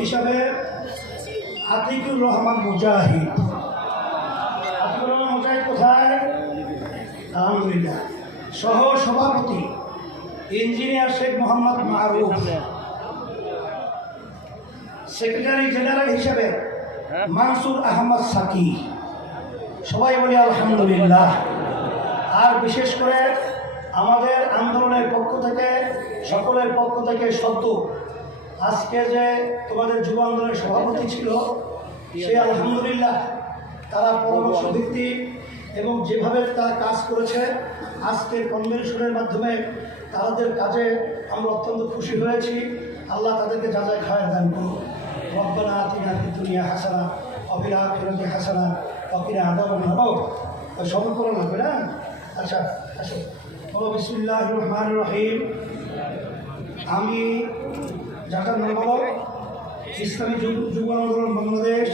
হিসাবে আতিকুর রহমান মুজাহিদ। আতিকুর রহমান মুজাহিদ কোথায়? আলহামদুলিল্লাহ। সহ সভাপতি engineer Sheikh Mohammad Maruf. Secretary general হিসেবে মানসুর আহমদ সাকি। সবাই বলি আলহামদুলিল্লাহ। আর বিশেষ করে আমাদের আন্দোলনের পক্ষ থেকে, সকলের পক্ষ থেকে সত্য আজকে যে তোমাদের যুব আন্দোলনের সভাপতি ছিল, সে আলহামদুলিল্লাহ তারা পরামর্শ ভিত্তিক এবং যেভাবে তারা কাজ করেছে, আজকের কনভেনশনের মাধ্যমে তাদের কাজে আমরা অত্যন্ত খুশি হয়েছি। আল্লাহ তাদেরকে যা যা খায় দান করুন রব্বানা আতিনা দুনিয়া হাসানা অফিল আখিরাতি হাসানা অফিল আদাবান সবর করো লাগবে না আচ্ছা আসো। বলো বিসমুল্লাহ রহমান রহিম। আমি যাকার নাম বলো ইসলামী যুব আন্দোলন বাংলাদেশ।